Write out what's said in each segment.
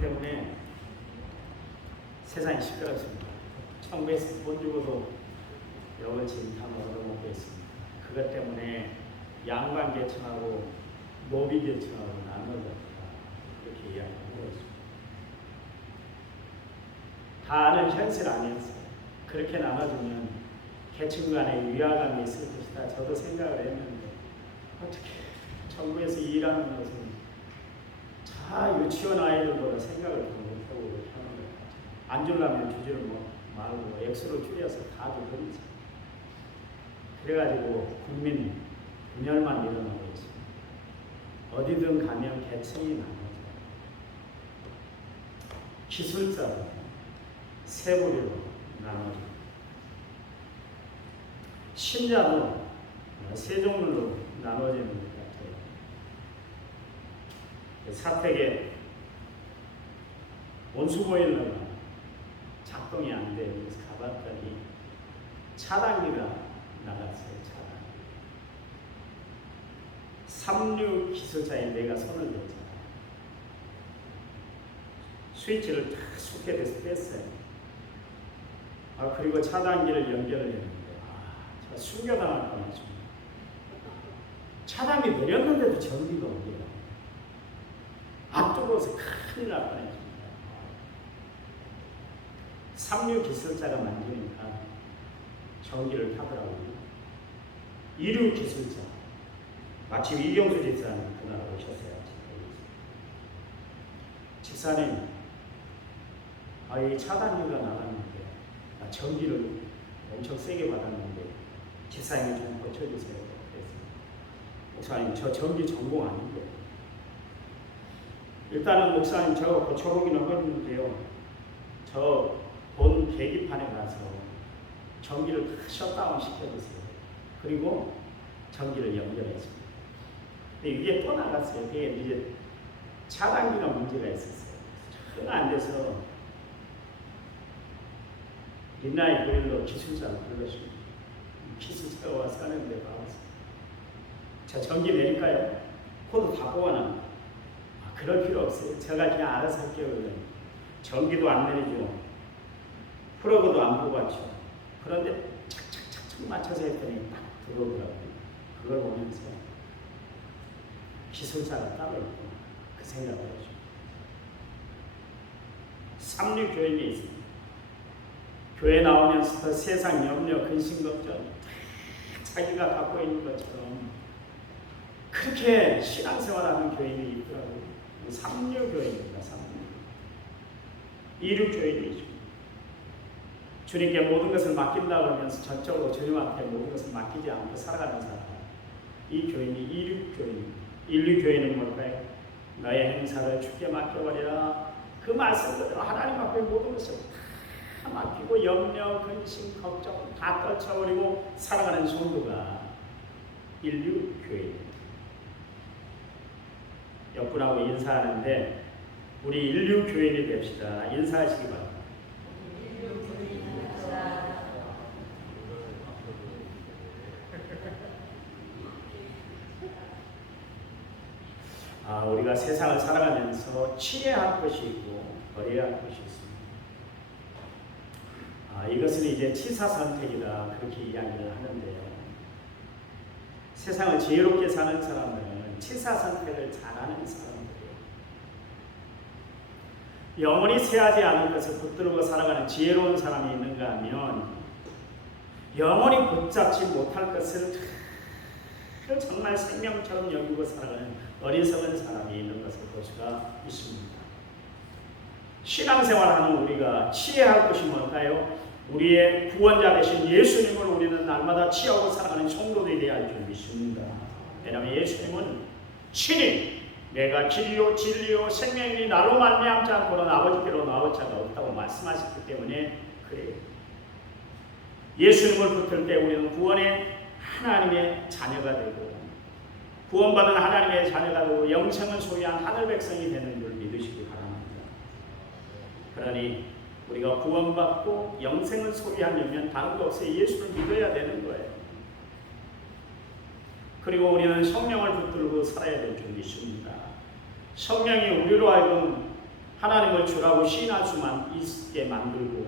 돈 때문에 세상이 시끄럽습니다. 천국에서 돈 주고도 욕을 진탕 얻어먹고 있습니다. 그것 때문에 양반계층하고 노비계층하고 나눠졌다. 그렇게 이야기하고 있습니다. 다 아는 현실 아니었어요. 그렇게 나눠주면 계층 간의 위화감이 있을 것이다. 저도 생각을 했는데 어떻게 정부에서 일하는 것은 다 유치원 아이들보다 생각을 더 못하고 그렇게 하는 것 같아요. 안 주려면 주지를 말고 액수를 줄여서 다 주든지. 그래가지고 국민 분열만 일어나고 있습니다. 어디든 가면 계층이 나눠져요. 기술자도 세 부류로 나눠져요. 신자도 세 종류로 나눠지는 것 같아요. 사택에 온수보일러가 작동이 안 돼. 그래서 가봤더니 차단기가 나갔어요. 차단. 3류 기술자에 내가 손을 댔잖아. 스위치를 탁 소켓에서 뺐어요. 그리고 차단기를 연결을 했는데 제가 숨겨당할 뻔했습니다. 차단기 내렸는데도 전기가 없네요. 앞쪽으로서 큰일 날 뻔했습니다. 3류 기술자가 만지니까 전기를 타더라고요. 2류 기술자, 마침 이경수 집사님 그날 오셨어요. 집사님, 이 차단기가 나갔는데 전기를 엄청 세게 받았는데 집사님이 좀 고쳐주세요. 그랬어요. 목사님, 저 전기 전공 아닌데. 일단은 목사님 저 고쳐보기는 했는데요. 저 본 계기판에 가서 전기를 다 셧다운 시켜주세요. 그리고 전기를 연결했습니다. 근데 이게 또 나갔어요. 이게 이제 차단기가 문제가 있었어요. 전혀 안 돼서 인라인 보일러 기술자를 불렀습니다. 기술자가 와서 하는데 나왔어요. 자, 전기 내릴까요? 코드 다 뽑아놨는데 그럴 필요 없어요. 제가 그냥 알아서 할게요. 전기도 안 내리죠. 플러그도 안 뽑았죠. 그런데 착착착착 맞춰서 했더니 딱 들어오더라고요. 그걸 보면서 기술자가 따로 있구나. 그 생각을 했죠. 3류 교인이 있습니다. 교회 나오면서 세상 염려, 근심, 걱정 자기가 갖고 있는 것처럼 그렇게 신앙생활하는 교인이 있더라고요. 3류 교인입니다. 3류. 2류 교인이 있습니다. 주님께 모든 것을 맡긴다 그러면서 전적으로 주님한테 모든 것을 맡기지 않고 살아가는 사람. 이 교인이 2류 교인입니다. 1류 교인은 뭘까요? 너의 행사를 주께 맡겨버리라. 그 말씀 그대로 하나님 앞에 모든 것을 다 맡기고 염려, 근심, 걱정 다 떨쳐버리고 살아가는 성도가 1류 교인입니다. 옆분하고 인사하는데 우리 1류 교인이 됩시다. 인사하시기 바랍니다. 우리가 세상을 살아가면서 취해야 할 것이 있고 버려야 할 것이 있습니다. 이것은 이제 치사 선택이다 그렇게 이야기를 하는데요. 세상을 지혜롭게 사는 사람들은 치사 선택을 잘하는 사람들이에요. 영원히 쇠하지 않을 것을 붙들고 살아가는 지혜로운 사람이 있는가 하면 영원히 붙잡지 못할 것을 정말 생명처럼 여기고 살아가는 어리석은 사람이 있는 것을 볼 수가 있습니다. 신앙생활하는 우리가 취해야 할 것이 뭘까요? 우리의 구원자 되신 예수님을 우리는 날마다 취하고 살아가는 성도들이 되어야 할 줄 믿습니다. 왜냐하면 예수님은 친히 내가 길이요 진리요 생명이 나로 말미암지 않고는 아버지께로 나올 자가 없다고 말씀하셨기 때문에 그래요. 예수님을 붙들 때 우리는 구원의 하나님의 자녀가 되고 구원받은 하나님의 자녀가 되고 영생을 소유한 하늘 백성이 되는 줄 믿으시기 바랍니다. 그러니 우리가 구원받고 영생을 소유하려면 다른 것 없이 예수를 믿어야 되는 거예요. 그리고 우리는 성령을 붙들고 살아야 될 줄 믿습니다. 성령이 우리로 하여금 하나님을 주라고 시인할 수만 있게 만들고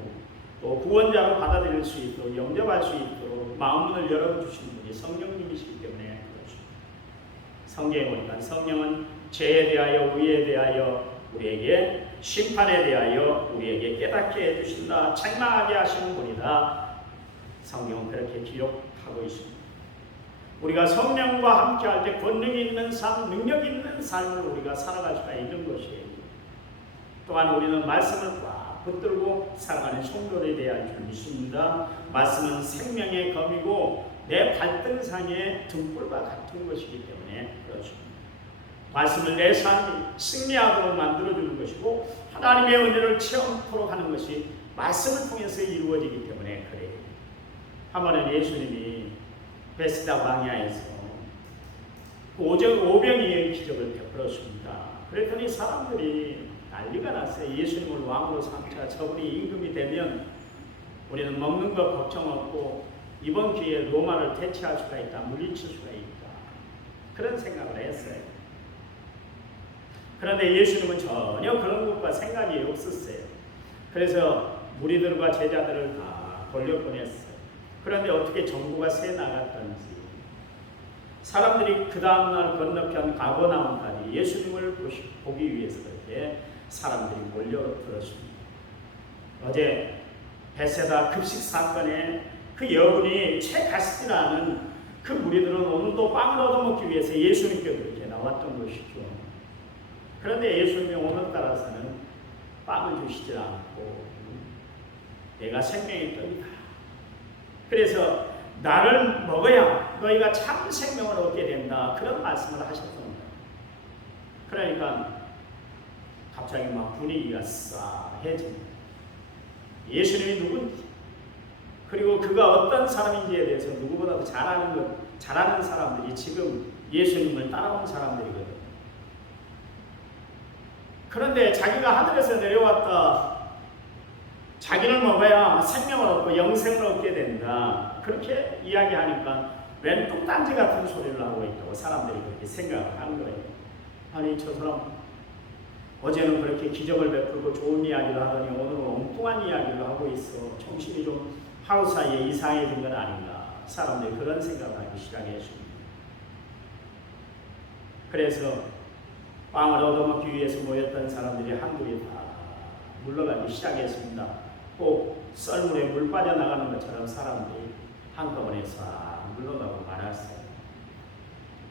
또 구원자로 받아들일 수 있도록 영접할 수 있도록 마음문을 열어주신 분이 성령님이시기 때문에 그렇습니다. 성경에 보니까 성령은 죄에 대하여 의에 대하여 우리에게 심판에 대하여 우리에게 깨닫게 해주신다. 책망하게 하시는 분이다. 성경은 그렇게 기록하고 있습니다. 우리가 성령과 함께 할 때 권능이 있는 삶, 능력 있는 삶을 우리가 살아갈 수가 있는 것이에요. 또한 우리는 말씀을 꽉 붙들고 살아가는 성도들이 되어야 할 줄 믿습니다. 말씀은 생명의 검이고 내 발등상의 등불과 같은 것이기 때문에 그렇습니다. 말씀을 내 삶이 승리하도록 만들어주는 것이고 하나님의 은혜를 체험토록 하는 것이 말씀을 통해서 이루어지기 때문에 그래요. 한 번은 예수님이 베스다 광야에서 오병이어의 기적을 베풀었습니다. 그랬더니 사람들이 난리가 났어요. 예수님을 왕으로 삼자. 저분이 임금이 되면 우리는 먹는 것 걱정 없고 이번 기회에 로마를 대체할 수가 있다. 물리칠 수가 있다. 그런 생각을 했어요. 그런데 예수님은 전혀 그런 것과 생각이 없었어요. 그래서 무리들과 제자들을 다 돌려보냈어요. 그런데 어떻게 정부가 새 나갔던지 사람들이 그 다음날 건너편 가버나움까지 예수님을 보기 위해서 그렇게 사람들이 몰려들었습니다. 어제 베세다 급식 사건에 그 여분이 채 가시지 않은 그 무리들은 오늘도 빵을 얻어먹기 위해서 예수님께 그렇게 나왔던 것이죠. 그런데 예수님이 오늘따라서는 빵을 주시지 않고 내가 생명의 떡이다. 그래서 나를 먹어야 너희가 참 생명을 얻게 된다. 그런 말씀을 하셨습니다. 그러니까 갑자기 막 분위기가 싸해집니다. 예수님이 누군지 그리고 그가 어떤 사람인지에 대해서 누구보다도 잘하는 사람들이 지금 예수님을 따라온 사람들이거든요. 그런데 자기가 하늘에서 내려왔다. 자기를 먹어야 생명을 얻고 영생을 얻게 된다. 그렇게 이야기하니까 웬 뚱딴지 같은 소리를 하고 있다고 사람들이 그렇게 생각을 한 거예요. 아니 저 사람 어제는 그렇게 기적을 베풀고 좋은 이야기를 하더니 오늘은 엉뚱한 이야기를 하고 있어. 정신이 좀 하루 사이에 이상해진 건 아닌가. 사람들이 그런 생각을 하기 시작했습니다. 그래서 빵을 얻어먹기 위해서 모였던 사람들이 한둘이 다 물러가기 시작했습니다. 꼭 썰물에 물 빠져나가는 것처럼 사람들이 한꺼번에 싹 물러가고 말았어요.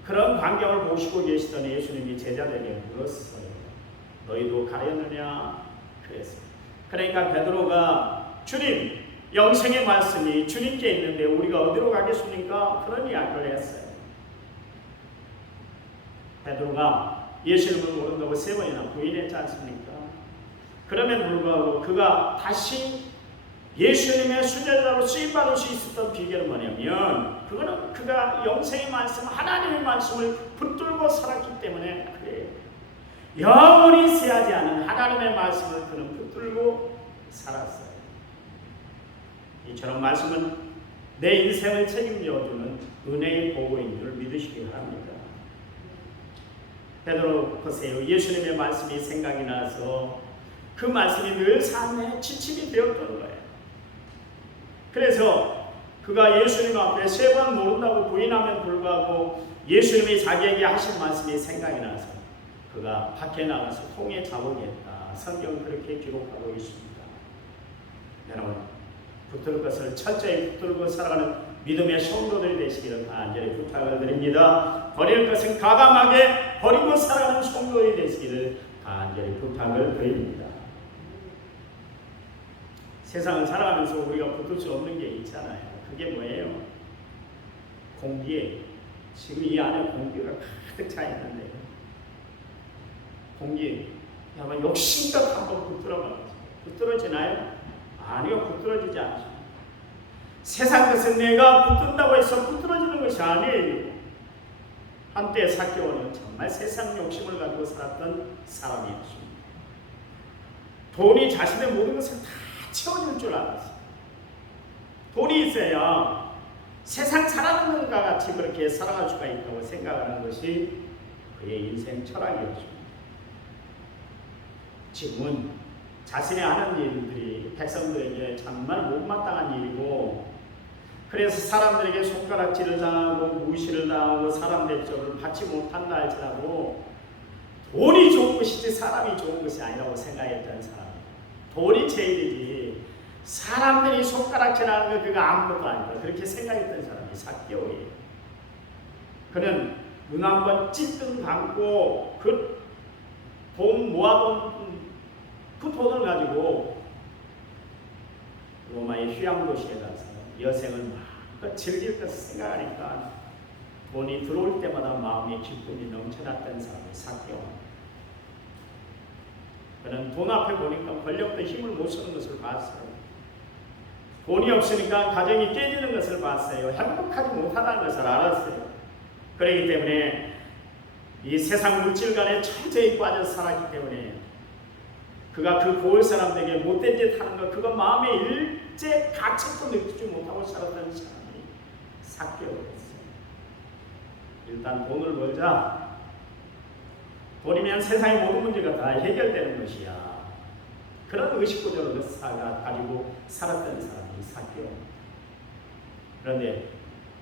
그런 광경을 보시고 계시던 예수님이 제자들에게 물었어요. 너희도 가려느냐? 그랬어요. 그러니까 베드로가 주님, 영생의 말씀이 주님께 있는데 우리가 어디로 가겠습니까? 그런 이야기를 했어요. 베드로가 예수님을 모른다고 3번이나 부인했지 않습니까? 그럼에도 불구하고 그가 다시 예수님의 수제자로 쓰임받을 수 있었던 비결은 뭐냐면 그거는 그가 영생의 말씀, 하나님의 말씀을 붙들고 살았기 때문에 그래요. 영원히 쇠하지 않은 하나님의 말씀을 그는 붙들고 살았어요. 이처럼 말씀은 내 인생을 책임져주는 은혜의 보고인 줄 믿으시기 바랍니다. 베드로 보세요. 예수님의 말씀이 생각이 나서 그 말씀이 늘 삶의 지침이 되었던 거예요. 그래서 그가 예수님 앞에 3번 모른다고 부인하면 불구하고 예수님이 자기에게 하신 말씀이 생각이 나서 그가 밖에 나가서 통에 잡으겠다. 성경은 그렇게 기록하고 있습니다. 여러분, 붙들 것을 철저히 붙들고 살아가는 믿음의 성도들이 되시기를 간절히 부탁을 드립니다. 버릴 것은 과감하게 버리고 살아가는 성도들이 되시기를 간절히 부탁을 드립니다. 세상을 살아가면서 우리가 붙들 수 없는 게 있잖아요. 그게 뭐예요? 공기예요. 지금 이 안에 공기가 가득 차 있는데요. 공기, 여러분 욕심껏 한번 붙들어봐요. 붙들어지나요? 아니요, 붙들어지지 않습니다. 세상 것은 내가 붙든다고 해서 붙들어지는 것이 아니에요. 한때 사개오는 정말 세상 욕심을 가지고 살았던 사람이었습니다. 돈이 자신의 모든 것을 다 채워줄 줄 알았어요. 돈이 있어야 세상 살아가는 것과 같이 그렇게 살아갈 수가 있다고 생각하는 것이 그의 인생 철학이었습니다. 지금은 자신이 하는 일들이 백성들에게 정말 못마땅한 일이고, 그래서 사람들에게 손가락질을 당하고 무시를 당하고 사람 대접을 받지 못한다 할지라도 돈이 좋은 것이지 사람이 좋은 것이 아니라고 생각했던 사람, 돈이 제일이지 사람들이 손가락질하는 거 그거 아무것도 아니다 그렇게 생각했던 사람이 삭개오예요. 그는 눈 한 번 찔끔 감고 그 돈 모아둔 그 돈을 가지고 로마의 휴양 도시에 가서 여생을 마음껏 즐길 것을 생각하니까 돈이 들어올 때마다 마음의 기쁨이 넘쳐났던 사람이 삭개오. 그는 돈 앞에 보니까 권력도 힘을 못 쓰는 것을 봤어요. 돈이 없으니까 가정이 깨지는 것을 봤어요. 행복하지 못하다는 것을 알았어요. 그렇기 때문에 이 세상 물질간에 철저히 빠져 살았기 때문에 그가 그 고을 사람들에게 못된 짓 하는 것, 그거 마음에 일제 가책도 느끼지 못하고 살았던 사람이 삭개오였어요. 일단 돈을 벌자. 돈이면 세상의 모든 문제가 다 해결되는 것이야. 그런 의식구조를 가지고 살았던 사람이 삭개오. 그런데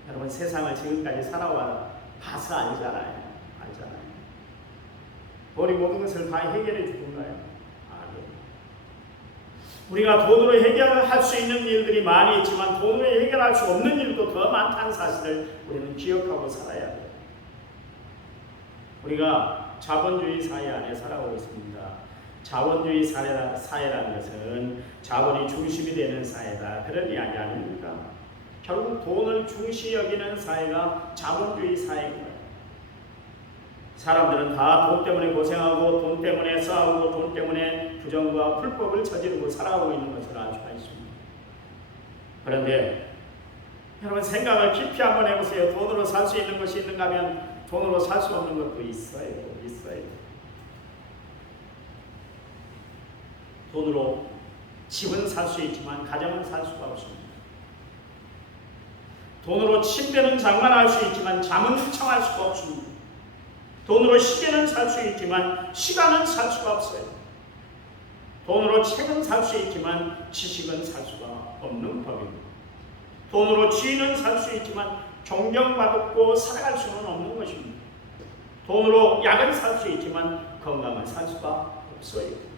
여러분, 세상을 지금까지 살아와 봐서 알잖아요. 돈이 모든 것을 다 해결해 주는가요? 아니요. 우리가 돈으로 해결할 수 있는 일들이 많이 있지만 돈으로 해결할 수 없는 일도 더 많다는 사실을 우리는 기억하고 살아야 돼요. 우리가 자본주의 사회 안에 살아오고 있습니다. 자본주의 사회라는 것은 자본이 중심이 되는 사회다, 그런 이야기 아닙니까? 결국 돈을 중시 여기는 사회가 자본주의 사회인 거예요. 사람들은 다 돈 때문에 고생하고 돈 때문에 싸우고 돈 때문에 부정과 불법을 저지르고 살아가고 있는 것을 알 수가 있습니다. 그런데 여러분, 생각을 깊이 한번 해보세요. 돈으로 살 수 있는 것이 있는가 하면 돈으로 살 수 없는 것도 있어요. 돈으로 집은 살 수 있지만 가정은 살 수가 없습니다. 돈으로 침대는 장만할 수 있지만 잠은 청할 수가 없습니다. 돈으로 시계는 살 수 있지만 시간은 살 수가 없어요. 돈으로 책은 살 수 있지만 지식은 살 수가 없는 법입니다. 돈으로 지위는 살 수 있지만 존경받고 살아갈 수는 없는 것입니다. 돈으로 약은 살 수 있지만 건강을 살 수가 없어요.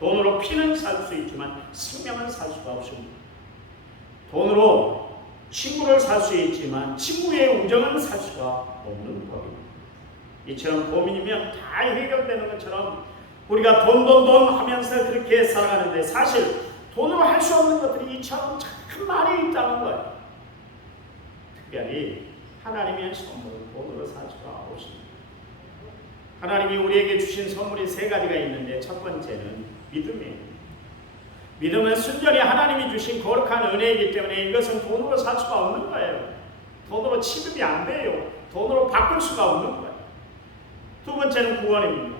돈으로 피는 살 수 있지만 생명은 살 수가 없습니다. 돈으로 친구를 살 수 있지만 친구의 우정은 살 수가 없는 법입니다. 이처럼 고민이면 다 해결되는 것처럼 우리가 돈 하면서 그렇게 살아가는데 사실 돈으로 할 수 없는 것들이 이처럼 참 많이 있다는 거예요. 특별히 하나님의 선물을 돈으로 살 수가 없습니다. 하나님이 우리에게 주신 선물이 세 가지가 있는데 첫 번째는 믿음이에요. 믿음은 순전히 하나님이 주신 거룩한 은혜이기 때문에 이것은 돈으로 살 수가 없는 거예요. 돈으로 취급이 안 돼요. 돈으로 바꿀 수가 없는 거예요. 두 번째는 구원입니다.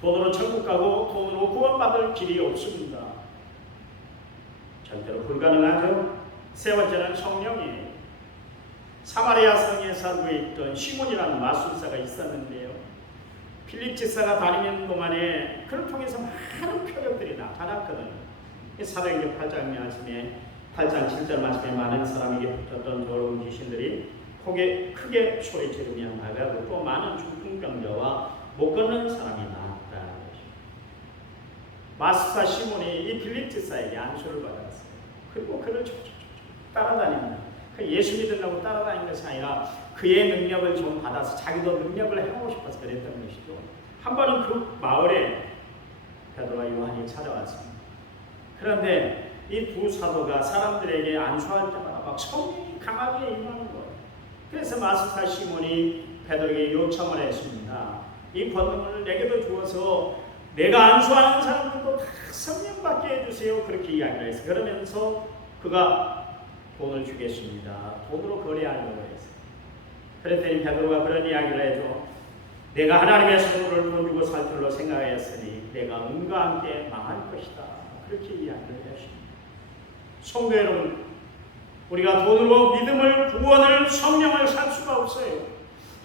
돈으로 천국 가고 돈으로 구원받을 길이 없습니다. 절대로 불가능하죠. 세 번째는 성령이에요. 사마리아 성에 살고 있던 시몬이라는 마술사가 있었는데요. 필립 지사가 다니는 동안에 그를 통해서 많은 표적들이 나타났거든요. 사도행전 8장 말씀에 8장 7절 말씀에 많은 사람에게 붙었던 더러운 귀신들이 크게 소리 지르며 나가고 또 많은 중풍병자와 못 걷는 사람이 나왔다는 것입니다. 마술사 시몬이 이 필립 지사에게 안수를 받았어요. 그리고 그를 따라다닙니다. 예수 믿으려고 따라다니는 것이 아니라 그의 능력을 좀 받아서 자기도 능력을 해보고 싶어서 그랬던 것이죠. 한 번은 그 마을에 베드로와 요한이 찾아왔습니다. 그런데 이 두 사도가 사람들에게 안수할 때마다 막 성령이 강하게 임하는 거예요. 그래서 마술사 시몬이 베드로에게 요청을 했습니다. 이 권능을 내게도 주어서 내가 안수하는 사람들도 다 성령 받게 해주세요. 그렇게 이야기를 했어요. 그러면서 그가 돈을 주겠습니다. 돈으로 거래하려고 했어요. 그랬더니 베드로가 그런 이야기를 해줘. 내가 하나님의 선물을 돈 주고 살 줄로 생각하였으니 내가 은과 함께 망할 것이다. 그렇게 이야기를 했습니다. 성도 여러분, 우리가 돈으로 믿음을, 구원을, 성령을 살 수가 없어요.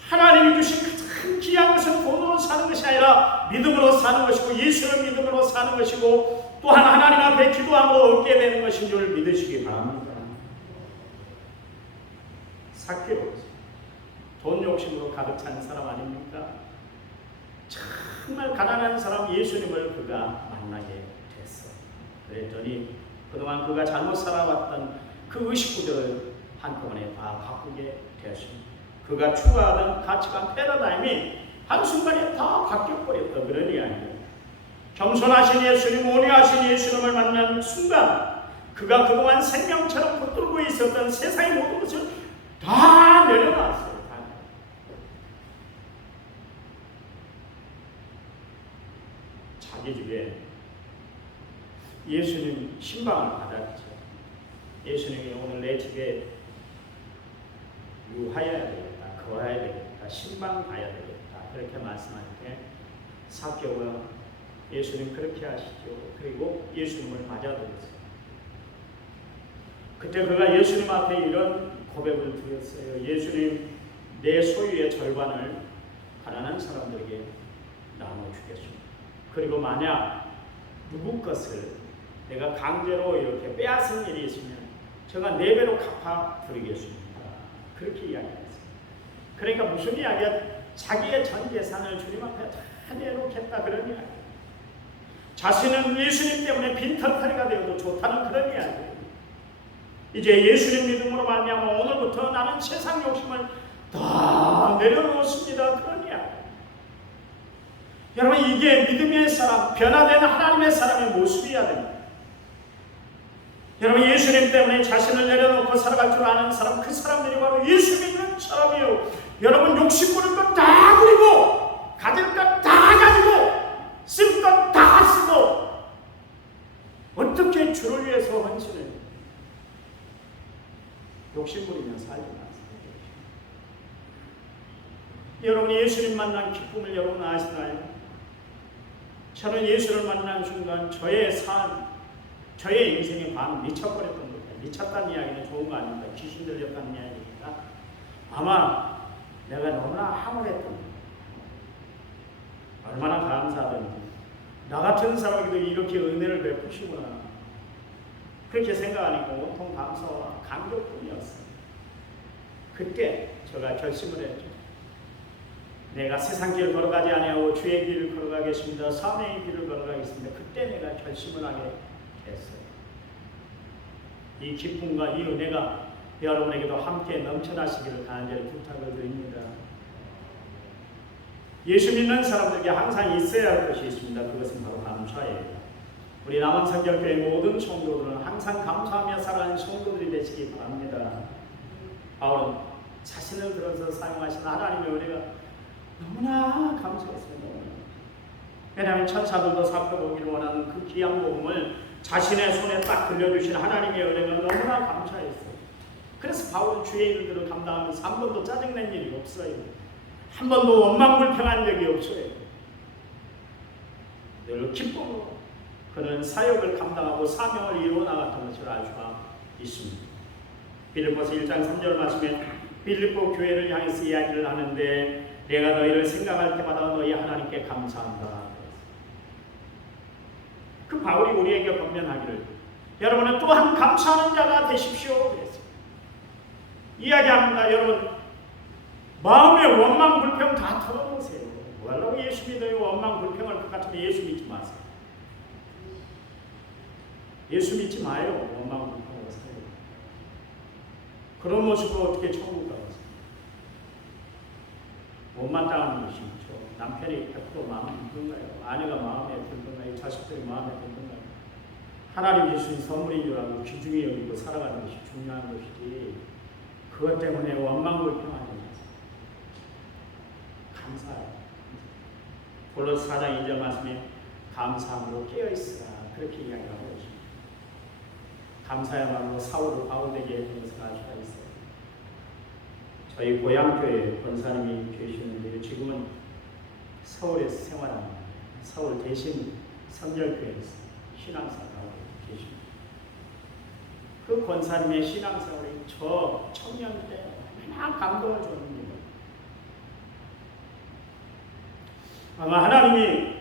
하나님이 주신 참 귀한 것은 돈으로 사는 것이 아니라 믿음으로 사는 것이고 예수를 믿음으로 사는 것이고 또한 하나님 앞에 기도함으로 얻게 되는 것인 줄 믿으시기 바랍니다. 삭개오 돈 욕심으로 가득 찬 사람 아닙니까? 정말 가난한 사람 예수님을 그가 만나게 됐어. 그랬더니 그동안 그가 잘못 살아왔던 그 의식구조를 한꺼번에 다 바꾸게 되었습니다. 그가 추구하던 가치관 패러다임이 한순간에 다 바뀌어버렸다. 그런 이야기예요. 겸손하신 예수님, 온유하신 예수님을 만난 순간 그가 그동안 생명처럼 붙들고 있었던 세상의 모든 것을 다 내려놨어요. 자기 집에 예수님 신방을 받았죠. 예수님이 오늘 내 집에 유하여야 되겠다, 거하여야 되겠다, 신방 가야 되겠다 그렇게 말씀할 때 삭개오가 예수님 그렇게 하시죠. 그리고 예수님을 맞아들였어요. 그때 그가 예수님 앞에 이런 고백을 드렸어요. 예수님, 내 소유의 절반을 가난한 사람들에게 나눠주겠습니다. 그리고 만약 누구 것을 내가 강제로 이렇게 빼앗은 일이 있으면 제가 4배로 갚아드리겠습니다. 그렇게 이야기했어요. 그러니까 무슨 이야기야? 자기의 전 재산을 주님 앞에 다 내놓겠다 그런 이야기. 자신은 예수님 때문에 빈털터리가 되어도 좋다는 그런 이야기. 이제 예수님 믿음으로 말미암아 오늘부터 나는 세상 욕심을 다 내려놓습니다. 그런 이야기. 여러분 이게 믿음의 사람, 변화된 하나님의 사람의 모습이어야 됩니다. 여러분 예수님 때문에 자신을 내려놓고 살아갈 줄 아는 사람, 그 사람들이 바로 예수 믿는 사람이에요. 여러분 욕심 부릴 것 다 부리고 가질 것 다 가지고 쓸 것 다 쓰고 어떻게 주를 위해서 헌신해요? 욕심 부리면 살지 마세요. 여러분이 예수님 만난 기쁨을 여러분 아시나요? 저는 예수를 만난 순간 저의 삶, 저의 인생의 반 미쳐버렸던 겁니다. 미쳤다는 이야기는 좋은 거 아닙니다. 귀신 들렸다는 이야기입니다. 아마 내가 너무나 황홀했던 겁니다. 얼마나 감사하던지 나 같은 사람에게도 이렇게 은혜를 베푸시구나 그렇게 생각하니까 온통 감사와 감격뿐이었어요. 그때 제가 결심을 했죠. 내가 세상 길을 걸어가지 아니하고 주의 길을 걸어가겠습니다. 사명의 길을 걸어가겠습니다. 그때 내가 결심을 하게 됐어요. 이 기쁨과 이 은혜가 여러분에게도 함께 넘쳐나시기를 간절히 부탁을 드립니다. 예수 믿는 사람들에게 항상 있어야 할 것이 있습니다. 그것은 바로 감사예요. 우리 남원성결교회 모든 성도들은 항상 감사하며 살아가는 성도들이 되시기 바랍니다. 바울은 자신을 들어서 사용하신 하나님의 은혜가 너무나 감사했어요. 왜냐하면 천사들도 살펴보기를 원하는 그 귀한 복음을 자신의 손에 딱 들려주신 하나님의 은혜가 너무나 감사했어요. 그래서 바울은 주의 일들을 감당하면서 한 번도 짜증낸 일이 없어요. 한 번도 원망불평한 적이 없어요. 늘 기쁨으로 그는 사역을 감당하고 사명을 이루어나갔던 것을 알 수가 있습니다. 빌립보서 1장 3절 말씀에 빌립보 교회를 향해서 이야기를 하는데 내가 너희를 생각할 때마다 너희 하나님께 감사한다. 그 바울이 우리에게 권면하기를 여러분은 또한 감사하는 자가 되십시오. 그랬어요. 이야기합니다. 여러분 마음의 원망 불평 다 털어놓으세요. 뭐하려고 예수 믿어요? 원망 불평을 그 같으면 예수 믿지 마세요. 예수 믿지 마요. 원망 불평으로 살아요. 그런 모습으로 어떻게 천국 가겠어요? 못마땅한 것이 있죠. 남편이 100% 마음에 들던가요? 아내가 마음에 들던가요? 자식들이 마음에 들던가요? 하나님 주신 선물인 줄 알고 귀중히 여기고 살아가는 것이 중요한 것이지 그것 때문에 원망불평하지 마세요. 감사해요. 골로새 4장 2절 말씀에 감사함으로 깨어있으라 그렇게 이야기하고 있습니다. 감사야말로 사울을 바울되게 해준 것을 알 수가 있어요. 저희 고향교회 권사님이 계시는데 지금은 서울에서 생활합니다. 서울 대신 선결교회에서 신앙생활하고 계십니다. 그 권사님의 신앙생활이 저 청년 때 얼마나 감동을 줬는지 아마 하나님이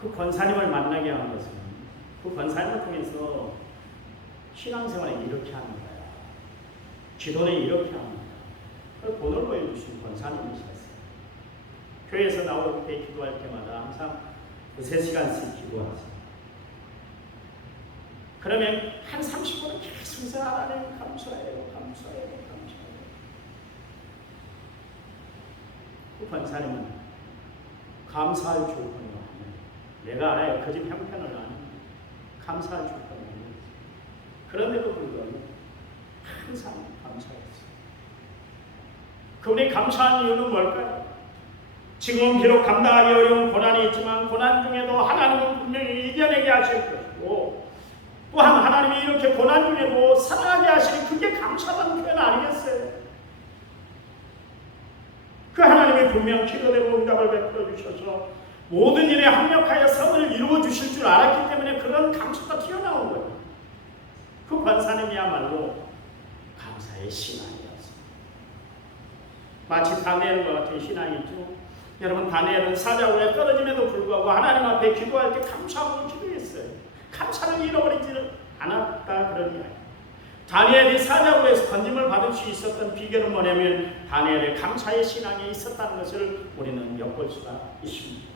그 권사님을 만나게 한 것은 그 권사님을 통해서 신앙생활에 이렇게 하는 거야. 기도는 이렇게 하는 거야. 그걸 본을 보여주신 권사님이셨어요. 교회에서 나올 때 기도할 때마다 항상 2-3시간씩 기도하세요. 그러면 한 30분은 계속 하나님 감사해요. 그 권사님은 감사할 조건이 없는, 내가 알아요. 그 집 형편을 아는, 감사할 조건이 없는. 그런데도 불구하고 항상 감사했어요. 그분이 감사한 이유는 뭘까요? 지금은 비록 감당하기 어려운 고난이 있지만 고난 중에도 하나님은 분명히 이겨내게 하실 것이고, 또한 하나님이 이렇게 고난 중에도 사랑하게 하시니 그게 감사하다는 표현 아니겠어요? 그 하나님이 분명 기도대로 응답을 베풀어 주셔서 모든 일에 합력하여 선을 이루어 주실 줄 알았기 때문에 그런 감사가 튀어나온 거예요. 그 권사님이야말로 감사의 신앙이었어요. 마치 다니엘과 같은 신앙이죠. 여러분, 다니엘은 사자굴에 떨어짐에도 불구하고 하나님 앞에 기도할 때 감사하고 기도했어요. 감사를 잃어버리지는 않았다 그런 이야기. 다니엘이 사자굴에서 건짐을 받을 수 있었던 비결은 뭐냐면 다니엘의 감사의 신앙이 있었다는 것을 우리는 엿볼 수가 있습니다.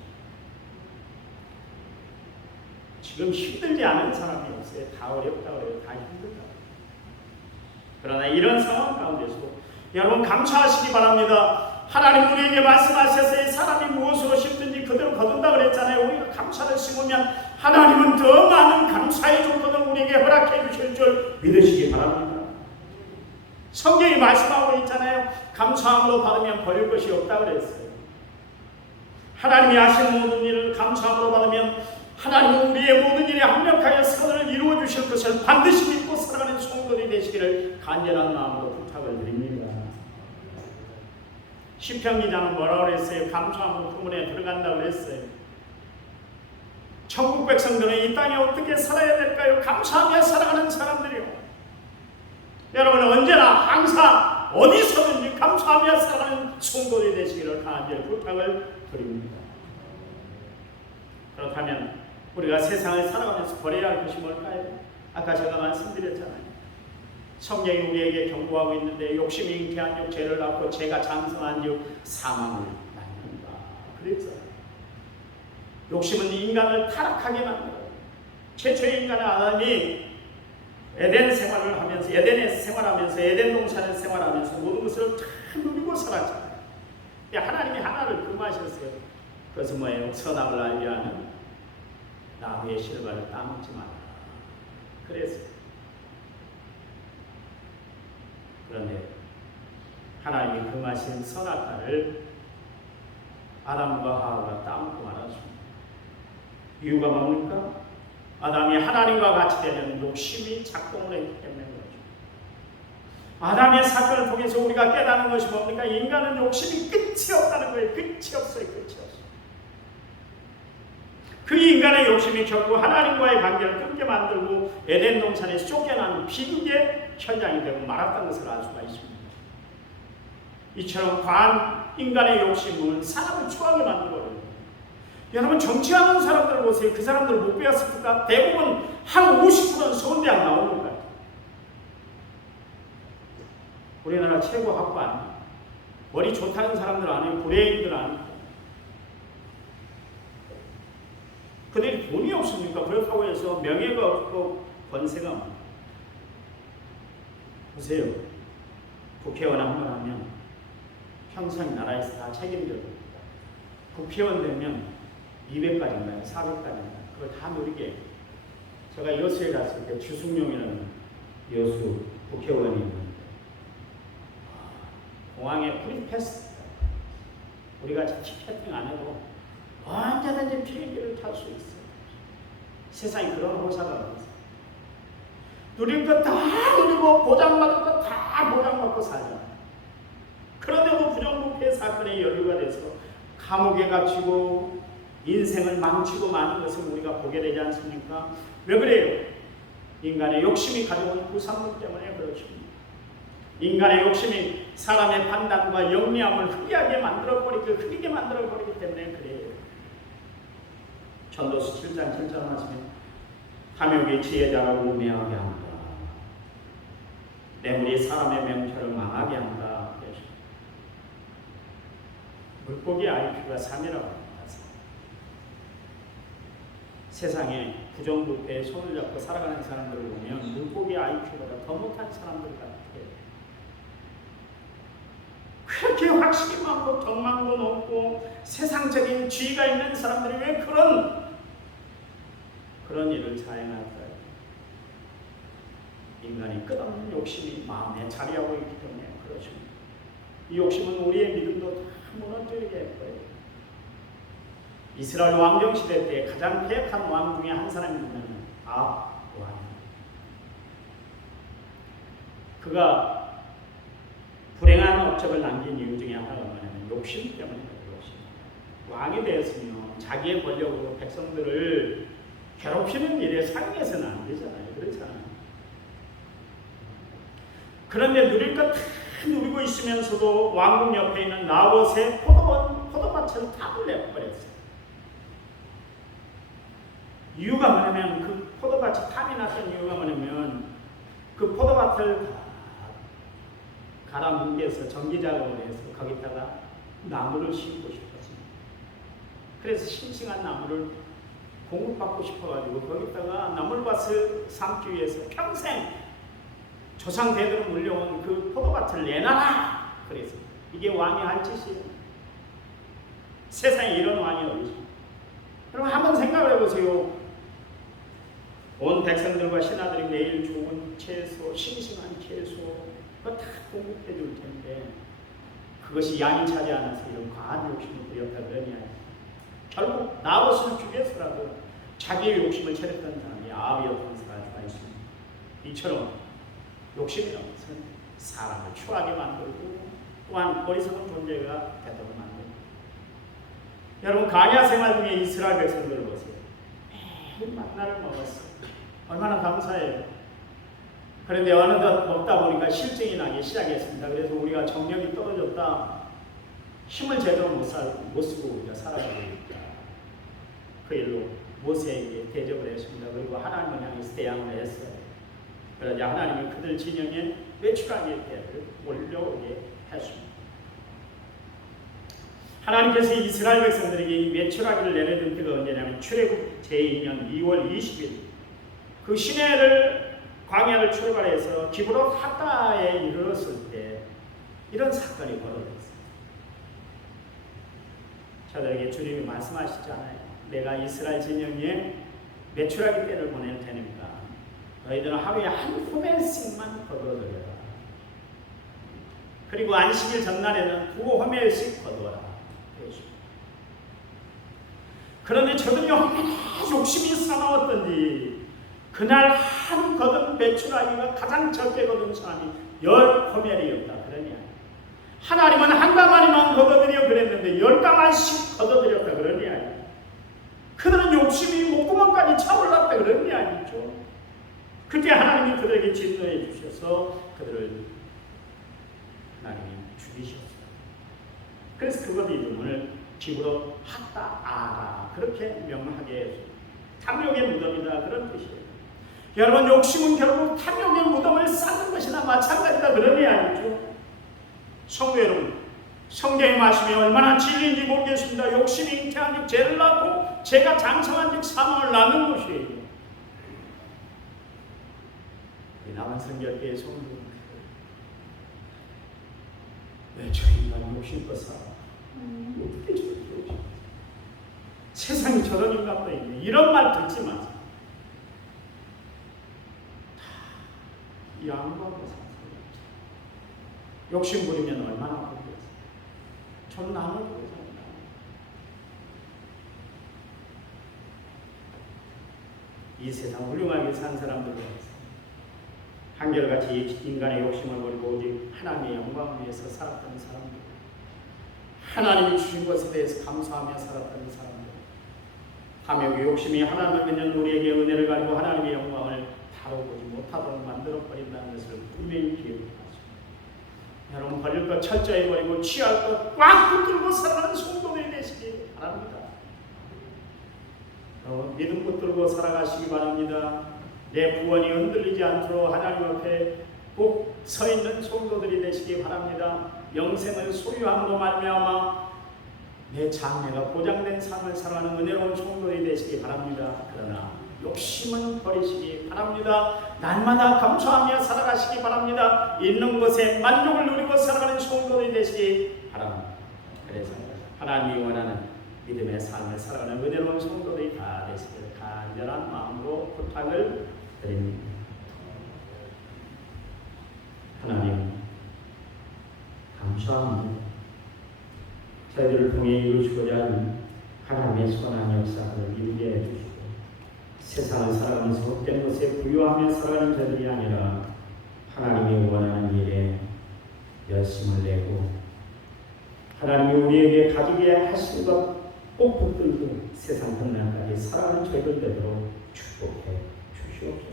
지금 힘들지 않은 사람이 없어요. 다 어렵다 그래요. 다 힘들다. 그러나 이런 상황 가운데서도 여러분 감사하시기 바랍니다. 하나님 우리에게 말씀하셔서 사람이 무엇으로 심든지 그대로 거둔다 그랬잖아요. 우리가 감사를 심으면 하나님은 더 많은 감사의 조건을 우리에게 허락해 주실 줄 믿으시기 바랍니다. 성경이 말씀하고 있잖아요. 감사함으로 받으면 버릴 것이 없다 그랬어요. 하나님이 하신 모든 일을 감사함으로 받으면 하나님은 우리의 모든 일에 합력하여 선을 이루어 주실 것을 반드시 믿고 살아가는 성도들이 되시기를 간절한 마음으로 부탁을 드립니다. 시편 기자는 뭐라고 그랬어요? 감사함으로 그문에 들어간다고 그랬어요. 천국 백성들은 이 땅에 어떻게 살아야 될까요? 감사하며 살아가는 사람들이요. 여러분 언제나 항상 어디서든지 감사하며 살아가는 성도들이 되시기를 간절히 부탁을 드립니다. 그렇다면 우리가 세상을 살아가면서 버려야 할 것이 뭘까요? 아까 제가 말씀드렸잖아요. 성경이 우리에게 경고하고 있는데 욕심이 잉태한 육 죄를 낳고 죄가 장성한 육 사망을 낳는다. 그랬어요. 욕심은 인간을 타락하게 만들어요. 최초의 인간은 아담이 에덴 생활을 하면서 에덴에 생활하면서 에덴 동산에 생활하면서 모든 것을 다 누리고 살았잖아요. 하나님이 하나를 금하셨어요. 그것은 뭐예요? 선악을 알게 하는 나무의 실과를 따먹지 마라. 그랬어요. 그런데 하나님이 금하신 선악과를 아담과 하와가 따먹고 말았습니다. 이유가 뭡니까? 아담이 하나님과 같이 되면 욕심이 작동을 했기 때문에 그렇죠. 아담의 사건을 통해서 우리가 깨닫는 것이 뭡니까? 인간은 욕심이 끝이 없다는 거예요. 끝이 없어요. 끝이 없어요. 그 인간의 욕심이 결국 하나님과의 관계를 끊게 만들고 에덴 동산에서 쫓겨나는 비극의 현장이 되고 말았다는 것을 알 수가 있습니다. 이처럼 과한 인간의 욕심은 사람을 추하게 만들어요. 여러분 정치하는 사람들을 보세요. 그 사람들을 못 배웠습니까? 대부분 한 50%는 서울대학 나오는 것 같아요. 우리나라 최고 학부 아니에요. 머리 좋다는 사람들 아니에요. 브레인들 아니에요. 그들이 돈이 없습니까? 그렇다고 해서 명예가 없고 권세가 없고. 보세요. 국회의원 한 번 하면 평생 나라에서 다 책임져야 됩니다. 국회의원 되면 200가지인가요? 400가지인가요? 그걸 다 누리게 해요. 제가 여수에 갔을 때 주승용이라는 여수 국회의원이 있는데 공항에 프리패스 우리가 티켓팅 안 해도 언제든지 비행기를 탈 수 있어요. 세상에 그런 호사가 없어요. 누릴 것 다 누리고 보장받을 것 다 보장받고 살잖아요. 그런데도 부정부패 사건에 연루가 돼서 감옥에 갇히고 인생을 망치고 마는 것을 우리가 보게 되지 않습니까? 왜 그래요? 인간의 욕심이 가져온 부산물 때문에 그렇습니다. 인간의 욕심이 사람의 판단과 영리함을 흐리게 만들어버리기 때문에 그래요. 전도서 7장 7절 말씀에 탐욕이 지혜자라고 우매하게 한다. 뇌물이 사람의 명철을 망하게 한다. 물고기 IQ가 3이라고 합니다. 세상에 부정부패에 손을 잡고 살아가는 사람들을 보면 물고기 IQ보다 더 못한 사람들 같아요. 그렇게 확신이 많고 덕망도 높고 세상적인 지위가 있는 사람들이 왜 그런 일을 자행할까요? 인간이 끝없는 욕심이 마음에 자리하고 있기 때문에 그렇습니다. 이 욕심은 우리의 믿음도 다 무너뜨리게 할 거예요. 이스라엘 왕정 시대 때 가장 패역한 왕 중에 한 사람이 있는 아합 왕. 그가 불행한 업적을 남긴 이유 중에 하나가 뭐냐면 욕심 때문이에요. 욕심. 왕이 되었으면 자기의 권력으로 백성들을 괴롭히는 일에 사용해서는 안 되잖아요. 그렇잖아요. 그런데 누릴 것 다 누리고 있으면서도 왕궁 옆에 있는 나봇의 포도밭을 다 내버렸어요. 이유가 뭐냐면 그 포도밭이 탐이 났던 이유가 뭐냐면 그 포도밭을 갈아 뭉개서 전기작업을 해서 거기다가 나무를 심고 싶었습니다. 그래서 싱싱한 나무를 공급받고 싶어가지고 거기다가 나물밭을 삼기 위해서 평생 조상 대대로 물려온 그 포도밭을 내놔라. 그래서 이게 왕이 할 짓이에요. 세상에 이런 왕이 어디 있습니까? 그럼 한번 생각을 해보세요. 온 백성들과 신하들이 매일 좋은 채소, 싱싱한 채소 그거 다 공급해 줄 텐데 그것이 양이 차지 않아서 이런 과한 욕심을 부렸다 그러냐. 결국 나봇을 죽여서라도 자기의 욕심을 채렸던 사람이 아합이었던 사람이 있습니다. 이처럼 욕심이라는 것은 사람을 추하게 만들고 또한 어리석은 존재가 되도록 만듭니다. 여러분 광야 생활 중에 이스라엘 백성들을 보세요. 매일 만나를 먹었어요. 얼마나 감사해요. 그런데 어느덧 먹다 보니까 실증이 나기 시작했습니다. 그래서 우리가 정력이 떨어졌다. 힘을 제대로 못 쓰고 우리가 살아가고 있다. 그 일로 모세에게 대접을 했습니다. 그리고 하나님을 향해서 대항을 했어요. 그러자 하나님이 그들 진영에 외출하게 때를 올려오게 했습니다. 하나님께서 이스라엘 백성들에게 이 외출하기를 내려준 때가 언제냐면 출애굽 제2년 2월 20일 그 시내를 광야를 출발해서 기브롯 핫다에 이르렀을 때 이런 사건이 벌어졌어요. 저들에게 주님이 말씀하시잖아요. 내가 이스라엘 진영에 외출하기 때를 보낼 테니까 너희들은 하루에 한 호멜씩만 거두어들여라. 그리고 안식일 전날에는 2 호멜씩 거두어라. 그런데 저들이 얼마나 욕심이 사나웠던지 그날 한 거둔 배출하기가 가장 적게 거둔 사람이 10호멜이었다. 그러냐. 하나님은 한 가마니만 거둬들여 그랬는데 10가마씩 거둬들였다. 그러냐. 그들은 욕심이 목구멍까지 차올랐다. 그러냐. 아니죠. 그때 하나님이 그들에게 진노해 주셔서 그들을 하나님이 죽이셨어요. 그래서 그것 이름을 기브롯 핫다아라 그렇게 명하게 했어요. 탐욕의 무덤이다 그런 뜻이에요. 여러분 욕심은 결국 탐욕의 무덤을 쌓는 것이나 마찬가지다 그런 게 아니죠. 성도 여러분 성경의 말씀이 얼마나 진리인지 모르겠습니다. 욕심이 잉태한 즉 죄를 낳고 죄가 장성한 즉 사망을 낳는 것이에요. 남은 성결교의 성도는 왜 저 인간 욕심껏 살아? 어떻게 저렇게 욕심? 세상이 저런 인간도 있네. 이런 말 듣지 마세요. 다 양보하고 사세요. 욕심 부리면 얼마나 모르겠어요. 좀 나눠주고 살다. 이 세상 훌륭하게 산 사람들은 한결같이 인간의 욕심을 버리고 오직 하나님의 영광을 위해서 살았던 사람들, 하나님이 주신 것에 대해서 감사하며 살았던 사람들, 탐욕의 욕심이 하나님을 믿는 우리에게 은혜를 가지고 하나님의 영광을 다뤄보지 못하도록 만들어버린다는 것을 분명히 기억하십시오. 여러분 버릴 것 철저히 버리고 취할 것 꽉 붙들고 살아가는 성도들이 되시기 바랍니다. 믿음 붙들고 살아가시기 바랍니다. 내 구원이 흔들리지 않도록 하나님 앞에 꼭 서 있는 성도들이 되시기 바랍니다. 영생을 소유함으로 말미암아 내 장래가 보장된 삶을 살아가는 은혜로운 성도들이 되시기 바랍니다. 그러나 욕심은 버리시기 바랍니다. 날마다 감사하며 살아가시기 바랍니다. 있는 것에 만족을 누리고 살아가는 성도들이 되시기 바랍니다. 그래서 하나님이 원하는 믿음의 삶을 살아가는 은혜로운 성도들이 다 되시기를 간절한 마음으로 부탁을 드립니다. 하나님 감사합니다. 저희들을 통해 이루시고자 하는 하나님의 선한 역사를 이루게 해주시고 세상을 살아가면서 헛된 것에 부유하며 살아가는 저들이 아니라 하나님이 원하는 일에 열심을 내고 하나님이 우리에게 가지게 하신 것 꼭 붙들고 세상 끝날까지 살아가는 저희들 되도록 축복해 주시옵소서.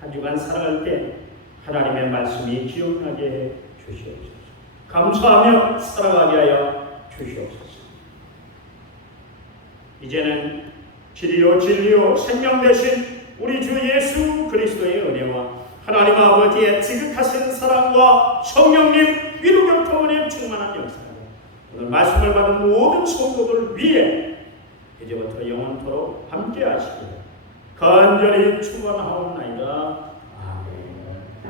한 주간 살아갈 때 하나님의 말씀이 기억나게 해 주시옵소서. 감사하며 살아가게 하여 주시옵소서. 이제는 진리요 생명 되신 우리 주 예수 그리스도의 은혜와 하나님 아버지의 지극하신 사랑과 성령님 위로교통원의 충만한 역사가 오늘 말씀을 받은 모든 성도들 위해 이제부터 영원토록 함께 하시기를 간절히 축원하옵나이다.